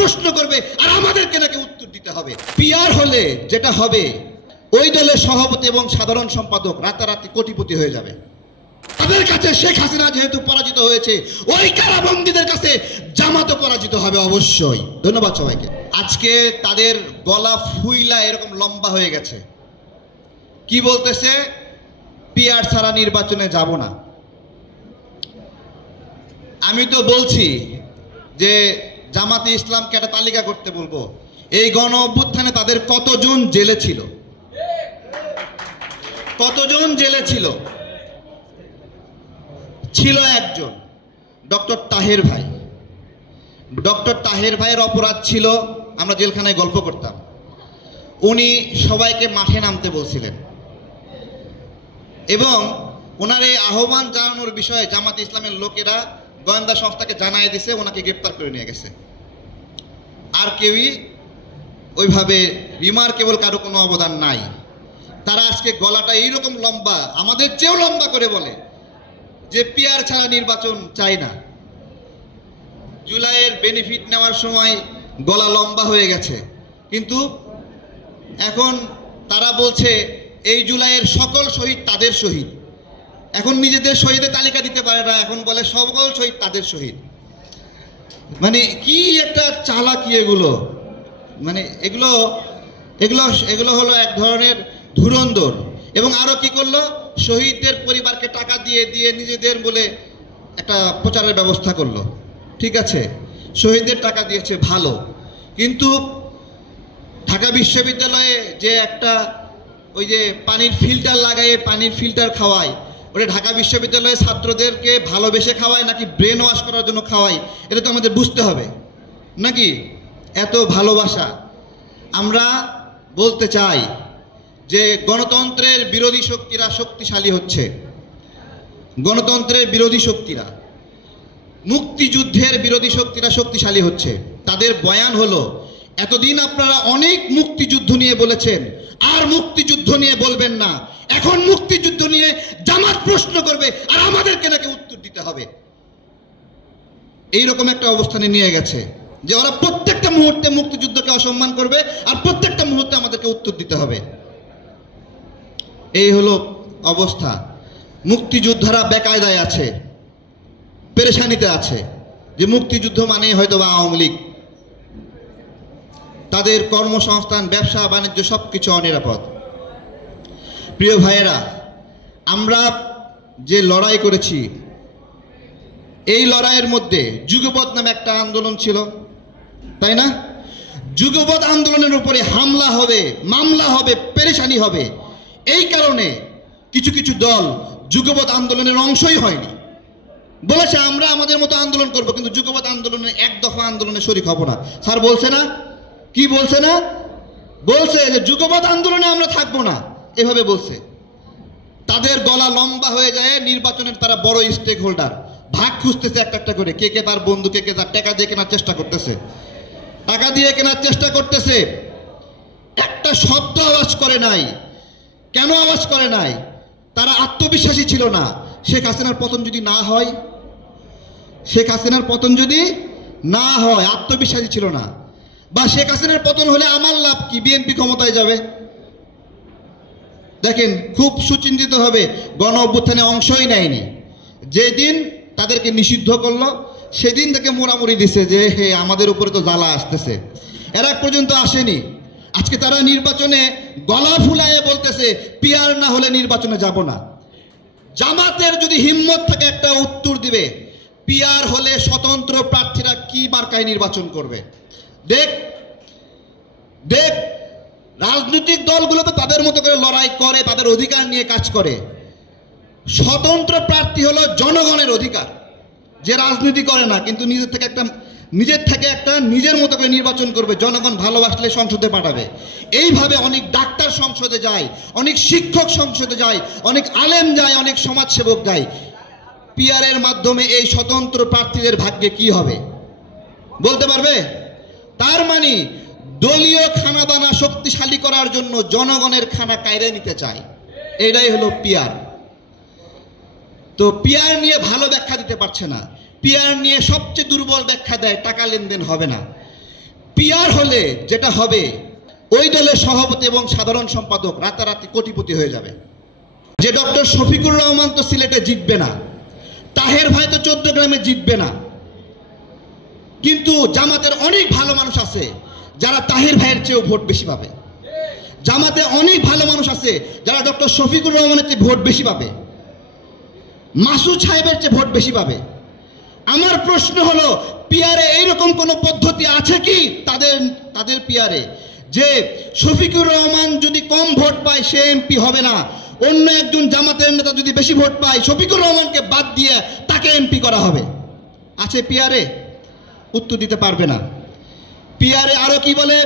প্রশ্ন করবে আর আমাদেরকে নাকি উত্তর দিতে হবে। পিআর হলে যেটা হবে, ওই দলের সভাপতি এবং সাধারণ সম্পাদক রাতারাতি কোটিপতি হয়ে যাবে। তাদের কাছে শেখ হাসিনা যেহেতু পরাজিত হয়েছে, ওই কারাবন্দীদের কাছে জামাতও পরাজিত হবে অবশ্যই। ধন্যবাদ সবাইকে। আজকে তাদের গলা ফুইলা এরকম লম্বা হয়ে গেছে, কি বলতেছে? পিআর ছাড়া নির্বাচনে যাব না। আমি তো বলছি যে জামাতে ইসলামকে একটা তালিকা করতে বলবো, এই গণ অভ্যুত্থানে তাদের কতজন জেলে ছিল, কতজন জেলে ছিল? ছিল একজন, ডক্টর তাহের ভাই। ডক্টর তাহের ভাইয়ের অপরাধ ছিল, আমরা জেলখানায় গল্প করতাম, উনি সবাইকে মাঠে নামতে বলছিলেন এবং ওনার এই আহ্বান জানানোর বিষয়ে জামাতে ইসলামের লোকেরা গোয়েন্দা সংস্থাকে জানাই দিছে, ওনাকে গ্রেপ্তার করে নিয়ে গেছে। আর কেউই ওইভাবে রিমার্কেবল কারো কোনো অবদান নাই। তারা আজকে গলাটা এইরকম লম্বা, আমাদের চেয়েও লম্বা করে বলে যে পিআর ছাড়া নির্বাচন চাই না। জুলাইয়ের বেনিফিট নেওয়ার সময় গলা লম্বা হয়ে গেছে, কিন্তু এখন তারা বলছে এই জুলাইয়ের সকল শহীদ তাদের শহীদ। এখন নিজেদের শহীদের তালিকা দিতে পারে না, এখন বলে সকল শহীদ তাদের শহীদ। মানে কি একটা চালাকি এগুলো! মানে এগুলো এগুলো এগুলো হলো এক ধরনের ধুরন্ধর। এবং আরো কি করলো, শহীদদের পরিবারকে টাকা দিয়ে দিয়ে নিজেদের বলে একটা প্রচারের ব্যবস্থা করলো। ঠিক আছে, শহীদদের টাকা দিয়েছে ভালো, কিন্তু ঢাকা বিশ্ববিদ্যালয়ে যে একটা ওই যে পানির ফিল্টার লাগায় পানির ফিল্টার খাওয়ায়, ওটা ঢাকা বিশ্ববিদ্যালয়ের ছাত্রদেরকে ভালোবেসে খাওয়ায় নাকি ব্রেন ওয়াশ করার জন্য খাওয়ায়, এটা তো আমাদের বুঝতে হবে নাকি? এত ভালোবাসা। আমরা বলতে চাই যে গণতন্ত্রের বিরোধী শক্তিরা শক্তিশালী হচ্ছে, গণতন্ত্রের বিরোধী শক্তিরা, মুক্তিযুদ্ধের বিরোধী শক্তিরা শক্তিশালী হচ্ছে। তাদের বয়ান হলো, এতদিন আপনারা অনেক মুক্তিযুদ্ধ নিয়ে বলেছেন, আর মুক্তিযুদ্ধ নিয়ে বলবেন না, এখন মুক্তিযুদ্ধ নিয়ে জামাত প্রশ্ন করবে আর আমাদেরকে নাকি উত্তর দিতে হবে। এইরকম একটা অবস্থানে নিয়ে গেছে যে ওরা প্রত্যেকটা মুহূর্তে মুক্তিযুদ্ধকে অসম্মান করবে আর প্রত্যেকটা মুহূর্তে আমাদেরকে উত্তর দিতে হবে। এই হলো অবস্থা। মুক্তিযোদ্ধারা বেকায়দায় আছে, পেরেশানিতে আছে, যে মুক্তিযুদ্ধ মানে হয়তো বা আওয়ামী লীগ। তাদের কর্মসংস্থান, ব্যবসা বাণিজ্য সবকিছু অনিরাপদ। প্রিয় ভাইয়েরা, আমরা যে লড়াই করেছি, এই লড়াইয়ের মধ্যে যুগপৎ নামে একটা আন্দোলন ছিল, তাই না? যুগপৎ আন্দোলনের উপরে হামলা হবে, মামলা হবে, পেরেশানি হবে। এই কারণে কিছু কিছু দল যুগপৎ আন্দোলনের অংশই হয়নি, বলেছে আমরা আমাদের মতো আন্দোলন করব, কিন্তু যুগপৎ আন্দোলনের এক দফা আন্দোলনে শরীক হব না। স্যার বলছে না, কি বলছে না? বলছে যে যুগপৎ আন্দোলনে আমরা থাকবো না, এভাবে বলছে। তাদের গলা লম্বা হয়ে যায়, নির্বাচনের তারা বড় স্টেক হোল্ডার, ভাগ খুঁজতেছে একটা একটা করে, কে কে তার বন্ধু, কে কে তার টাকা দিয়ে কেনার চেষ্টা করতেছে, টাকা দিয়ে কেনার চেষ্টা করতেছে। একটা শব্দ আওয়াজ করে নাই। কেন আওয়াজ করে নাই? তারা আত্মবিশ্বাসী ছিল না। শেখ হাসিনার পতন যদি না হয়, শেখ হাসিনার পতন যদি না হয়, আত্মবিশ্বাসী ছিল না। বা শেখ হাসিনার পতন হলে আমার লাভ কি, বিএনপি ক্ষমতায় যাবে। দেখেন, খুব সুচিন্তিতভাবে গণ অভ্যুত্থানে অংশই নেয়নি। যেদিন তাদেরকে নিষিদ্ধ করলো, সেদিন থেকে মোড়ামুড়ি দিছে যে হে আমাদের উপরে তো জ্বালা আসতেছে। এরা পর্যন্ত আসেনি। আজকে তারা নির্বাচনে গলা ফুলায়ে বলতেছে পিআর না হলে নির্বাচনে যাব না। জামাতের যদি হিম্মত থাকে একটা উত্তর দিবে, পিআর হলে স্বতন্ত্র প্রার্থীরা কি মার্কায় নির্বাচন করবে। দেখ দেখ, রাজনৈতিক দলগুলো তো তাদের মতো করে লড়াই করে, তাদের অধিকার নিয়ে কাজ করে। স্বতন্ত্র প্রার্থী হলো জনগণের অধিকার, যে রাজনীতি করে না কিন্তু নিজের থেকে একটা নিজের মতো করে নির্বাচন করবে, জনগণ ভালোবাসলে সংসদে পাঠাবে। এইভাবে অনেক ডাক্তার সংসদে যায়, অনেক শিক্ষক সংসদে যায়, অনেক আলেম যায়, অনেক সমাজসেবক যায়। পিআরের মাধ্যমে এই স্বতন্ত্র প্রার্থীদের ভাগ্যে কি হবে বলতে পারবে? তার মানে দলীয় খানাদানা শক্তিশালী করার জন্য জনগণের খানা কায়রে নিতে চায়। এটাই হলো পিআর। তো পিআর নিয়ে ভালো ব্যাখ্যা দিতে পারছে না। পিআর নিয়ে সবচেয়ে দুর্বল ব্যাখ্যা দেয় টাকা লেনদেন হবে না। পিআর হলে যেটা হবে, ওই দলের সভাপতি এবং সাধারণ সম্পাদক রাতারাতি কোটিপতি হয়ে যাবে। যে ডক্টর শফিকুর রহমান তো সিলেটে জিতবে না, তাহের ভাই তো 14 গ্রামে জিতবে না, কিন্তু জামাতের অনেক ভালো মানুষ আছে যারা তাহের ভাইয়ের চেয়েও ভোট বেশি পাবে। জামাতে অনেক ভালো মানুষ আছে যারা ডক্টর শফিকুর রহমানের চেয়ে ভোট বেশি পাবে, মাসুদ সাহেবের চেয়ে ভোট বেশি পাবে। আমার প্রশ্ন হলো, পিআরে এইরকম কোনো পদ্ধতি আছে কি তাদের পিআরে যে শফিকুর রহমান যদি কম ভোট পায় সে এমপি হবে না, অন্য একজন জামাতের নেতা যদি বেশি ভোট পায় শফিকুর রহমানকে বাদ দিয়ে তাকে এমপি করা হবে? আছে পিআরে? উত্তর দিতে পারবে না। পিআরে আরো কি বলে,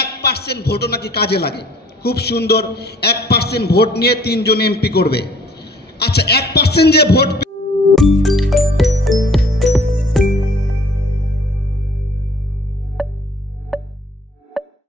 1% ভোটও নাকি কাজে লাগে। খুব সুন্দর, 1% ভোট নিয়ে 3 জন এমপি করবে। আচ্ছা, 1% যে ভোট